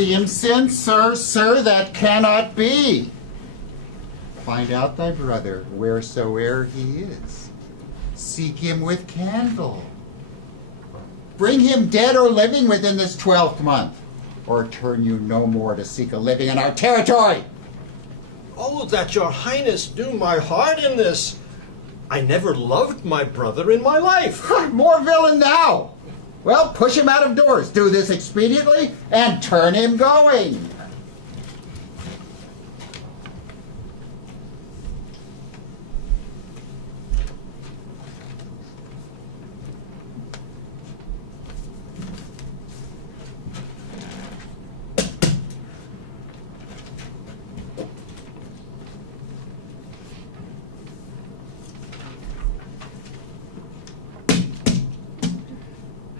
see him since, sir, sir, that cannot be. Find out thy brother wheresoe'er he is. Seek him with candle. Bring him dead or living within this 12th month, or turn you no more to seek a living in our territory. Oh, that your highness knew my heart in this. I never loved my brother in my life. More villain thou. Well, push him out of doors. Do this expediently and turn him going.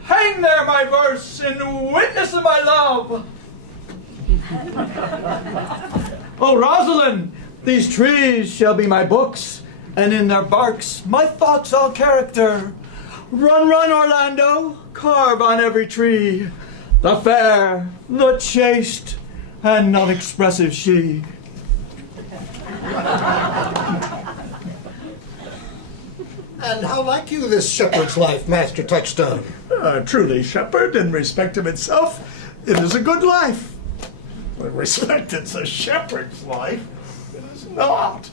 Hang there my verse in witness of my love. Oh, Rosalind, these trees shall be my books, and in their barks my thoughts all character. Run, run, Orlando, carve on every tree the fair, the chaste, and non-expressive she. And how like you this shepherd's life, Master Touchstone? Truly, shepherd, in respect of itself, it is a good life. In respect it's a shepherd's life, it is not.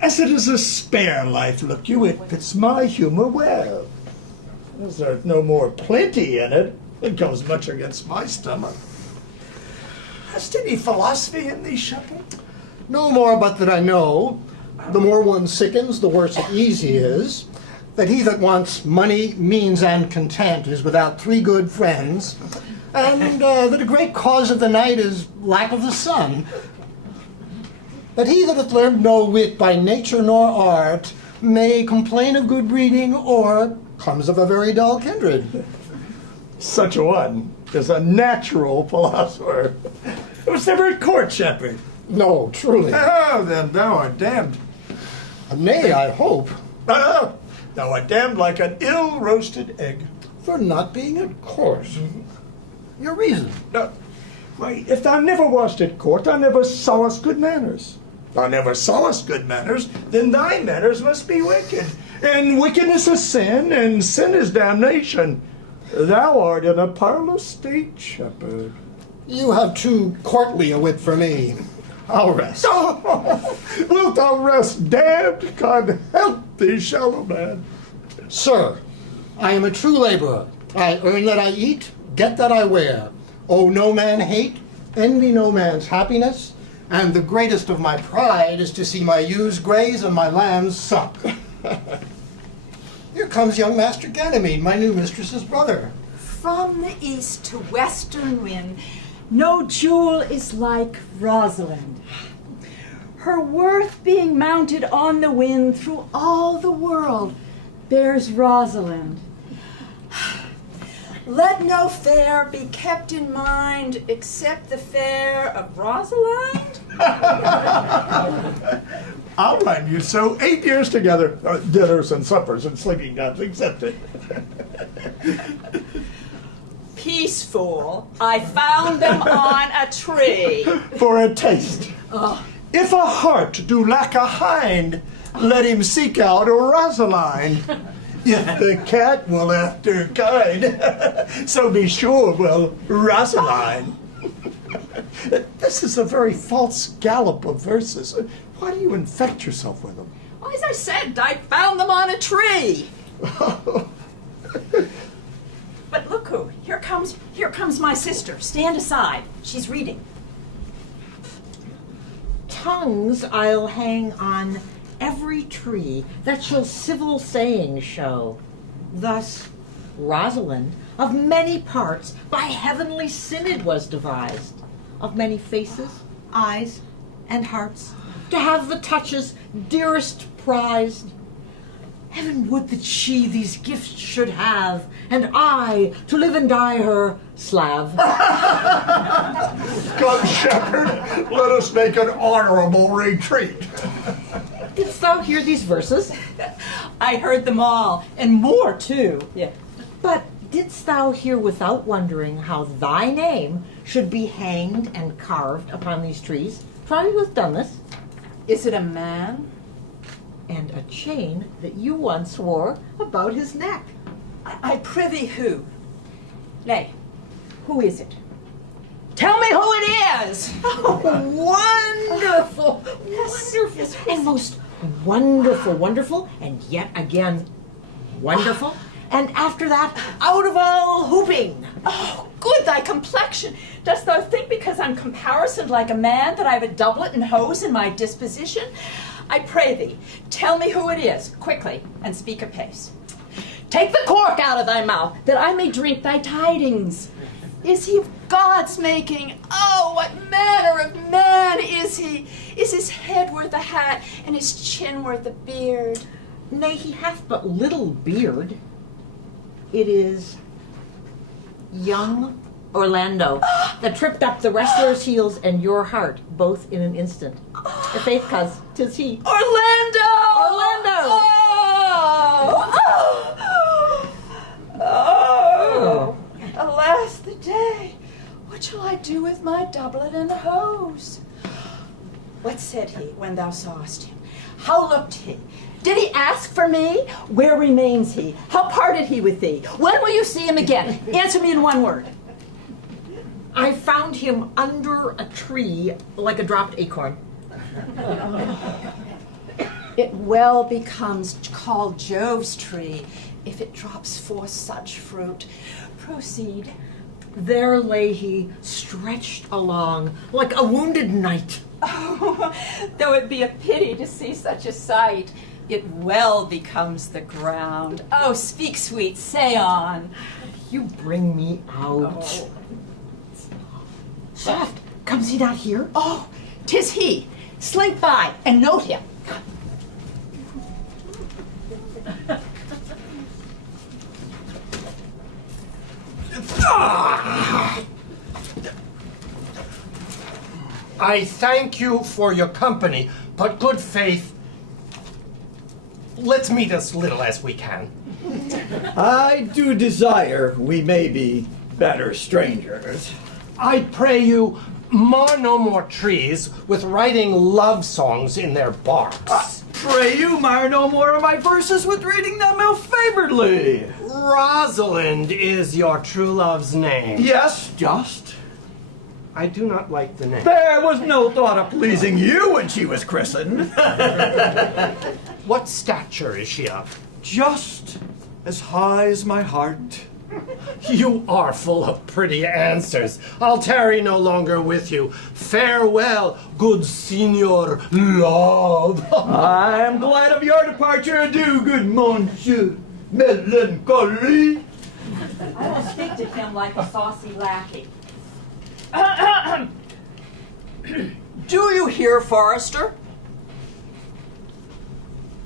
As it is a spare life, look you, it fits my humor well. As there's no more plenty in it, it goes much against my stomach. Hast any philosophy in thee, shepherd? No more but that I know, the more one sickens, the worse at ease he is, that he that wants money, means, and content is without 3 good friends, and that a great cause of the night is lack of the sun. That he that hath learned no wit by nature nor art may complain of good breeding, or comes of a very dull kindred. Such a one is a natural philosopher. It was never at court, shepherd. No, truly. Oh, then thou art damned. Nay, I hope. Thou art damned like an ill-roasted egg. For not being at court. Your reason? Why, if thou never wast at court, thou never sawest good manners. Thou never sawest good manners, then thy manners must be wicked. And wickedness is sin, and sin is damnation. Thou art in a parlous state, shepherd. You have too courtly a wit for me. I'll rest. Oh, wilt thou rest, damned? God help thee, shallow man. Sir, I am a true laborer. I earn that I eat, get that I wear. Owe no man hate, envy no man's happiness, and the greatest of my pride is to see my ewes graze and my lambs suck. Here comes young Master Ganymede, my new mistress's brother. From the east to western wind, no jewel is like Rosalind. Her worth being mounted on the wind through all the world bears Rosalind. Let no fair be kept in mind except the fair of Rosalind. I'll rhyme you so 8 years together. Dinners and suppers and sleeping times accepted. Peaceful, I found them on a tree. For a taste. If a hart do lack a hind, let him seek out a Rosaline. If the cat will after kind, so be sure will Rosaline. This is a very false gallop of verses. Why do you infect yourself with them? Oh, as I said, I found them on a tree. But look who, here comes my sister. Stand aside, she's reading. Tongues I'll hang on every tree that shall civil saying show. Thus Rosalind of many parts by heavenly synod was devised, of many faces, eyes, and hearts, to have the touches dearest prized. Heaven would that she these gifts should have, and I to live and die her Slav. Come, shepherd, let us make an honorable retreat. Didst thou hear these verses? I heard them all, and more too. Yeah. But didst thou hear without wondering how thy name should be hanged and carved upon these trees? Try who hath done this. Is it a man? And a chain that you once wore about his neck. I prithee who? Nay, who is it? Tell me who it is! Oh, wonderful! Yes, Wonderful! yes, And most wonderful, wonderful, and yet again wonderful. And after that, out of all hooping. Oh, good thy complexion! Dost thou think because I'm comparisoned like a man that I've a doublet and hose in my disposition? I pray thee, tell me who it is, quickly, and speak apace. Take the cork out of thy mouth, that I may drink thy tidings. Is he of God's making? Oh, what manner of man is he? Is his head worth a hat, and his chin worth a beard? Nay, he hath but little beard. It is young Orlando that tripped up the wrestler's heels and your heart, both in an instant. The faith, cuz, 'tis he. Orlando! Orlando! Oh! Alas the day! What shall I do with my doublet and hose? What said he when thou sawest him? How looked he? Did he ask for me? Where remains he? How parted he with thee? When will you see him again? Answer me in one word. I found him under a tree like a dropped acorn. It well becomes called Jove's tree if it drops forth such fruit. Proceed. There lay he, stretched along like a wounded knight. Oh, though it be a pity to see such a sight, it well becomes the ground. Oh, speak, sweet, say on. You bring me out. Oh. Soft, comes he not here? Oh, 'tis he. Slink by and note him. I thank you for your company, but good faith, let's meet as little as we can. I do desire we may be better strangers. I pray you, mar no more trees with writing love songs in their barks. Pray you mar no more of my verses with reading them ill-favoredly. Rosalind is your true love's name. Yes, just. I do not like the name. There was no thought of pleasing you when she was christened. What stature is she of? Just as high as my heart. You are full of pretty answers. I'll tarry no longer with you. Farewell, good Signor Love. I am glad of your departure. Adieu, good Monsieur Melancholy. I will speak to him like a saucy lackey. Do you hear, Forrester?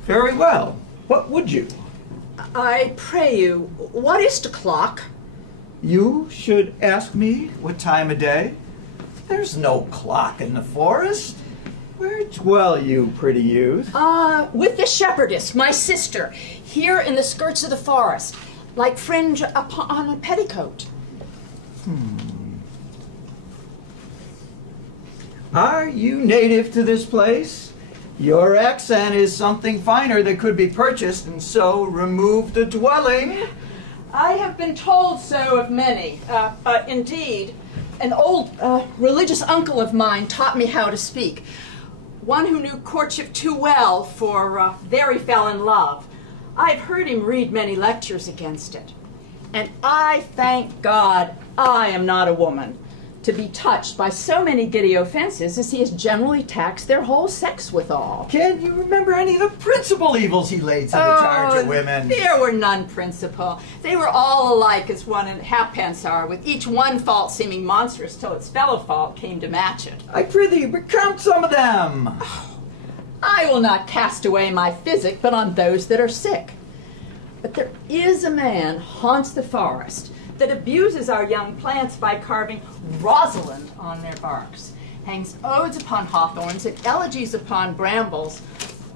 Very well. What would you? I pray you, what is the clock? You should ask me what time of day. There's no clock in the forest. Where dwell you, pretty youth? With the shepherdess, my sister, here in the skirts of the forest, like fringe upon a petticoat. Are you native to this place? Your accent is something finer that could be purchased, and so remove the dwelling. I have been told so of many. Indeed, an old religious uncle of mine taught me how to speak. One who knew courtship too well, for there he fell in love. I've heard him read many lectures against it. And I thank God I am not a woman, to be touched by so many giddy offenses as he has generally taxed their whole sex withal. Can you remember any of the principal evils he laid to the charge of women? There were none principal. They were all alike as one and halfpence are, with each one fault seeming monstrous till its fellow fault came to match it. I prithee, recount some of them. I will not cast away my physic, but on those that are sick. But there is a man haunts the forest that abuses our young plants by carving Rosalind on their barks, hangs odes upon hawthorns and elegies upon brambles,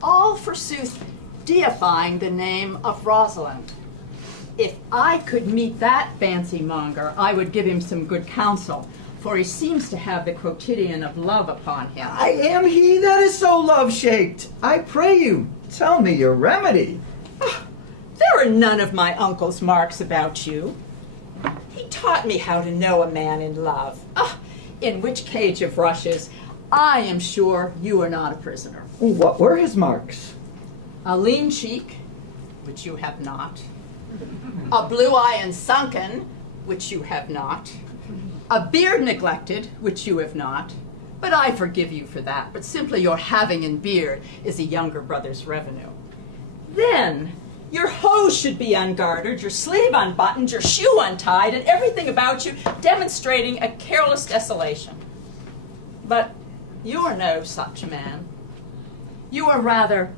all forsooth deifying the name of Rosalind. If I could meet that fancy monger, I would give him some good counsel, for he seems to have the quotidian of love upon him. I am he that is so love-shaped. I pray you, tell me your remedy. There are none of my uncle's marks about you. He taught me how to know a man in love. In which cage of rushes, I am sure you are not a prisoner. What were his marks? A lean cheek, which you have not. A blue eye and sunken, which you have not. A beard neglected, which you have not. But I forgive you for that, but simply your having in beard is a younger brother's revenue. Then, your hose should be ungartered, your sleeve unbuttoned, your shoe untied, and everything about you demonstrating a careless desolation. But you are no such man. You are rather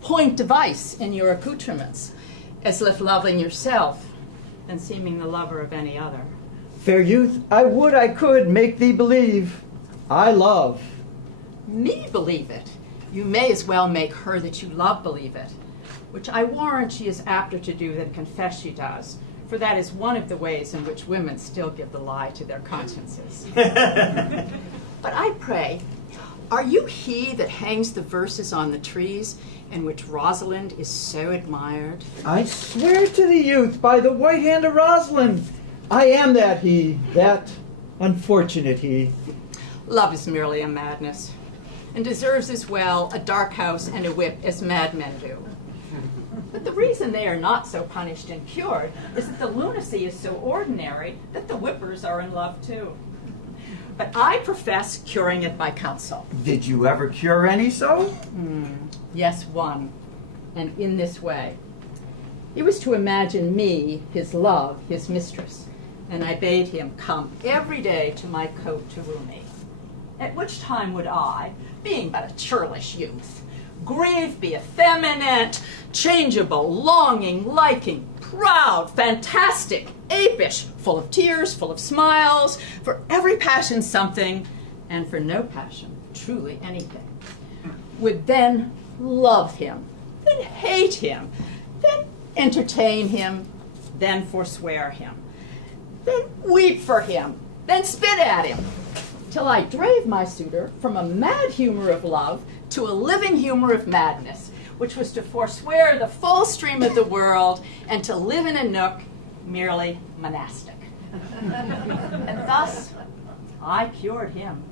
point device in your accoutrements, as if loving yourself than seeming the lover of any other. Fair youth, I would I could make thee believe I love. Me believe it? You may as well make her that you love believe it, which I warrant she is apter to do than confess she does, for that is one of the ways in which women still give the lie to their consciences. But I pray, are you he that hangs the verses on the trees in which Rosalind is so admired? I swear to the youth by the white hand of Rosalind, I am that he, that unfortunate he. Love is merely a madness, and deserves as well a dark house and a whip as madmen do. But the reason they are not so punished and cured is that the lunacy is so ordinary that the whippers are in love too. But I profess curing it by counsel. Did you ever cure any so? Yes, one, and in this way. He was to imagine me, his love, his mistress, and I bade him come every day to my cote to woo me. At which time would I, being but a churlish youth, grieve, be effeminate, changeable, longing, liking, proud, fantastic, apish, full of tears, full of smiles, for every passion something, and for no passion truly anything, would then love him, then hate him, then entertain him, then forswear him, then weep for him, then spit at him, till I drave my suitor from a mad humor of love to a living humor of madness, which was to forswear the full stream of the world and to live in a nook merely monastic. And thus I cured him.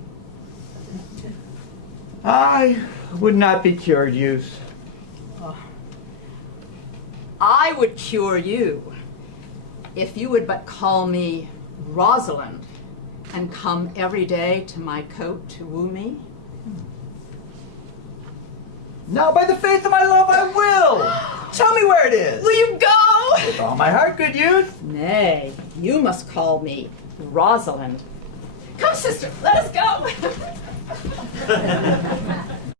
I would not be cured, youth. I would cure you if you would but call me Rosalind and come every day to my cote to woo me. Now by the faith of my love I will. Tell me where it is. Will you go? With all my heart, good youth. Nay, you must call me Rosalind. Come, sister, let us go.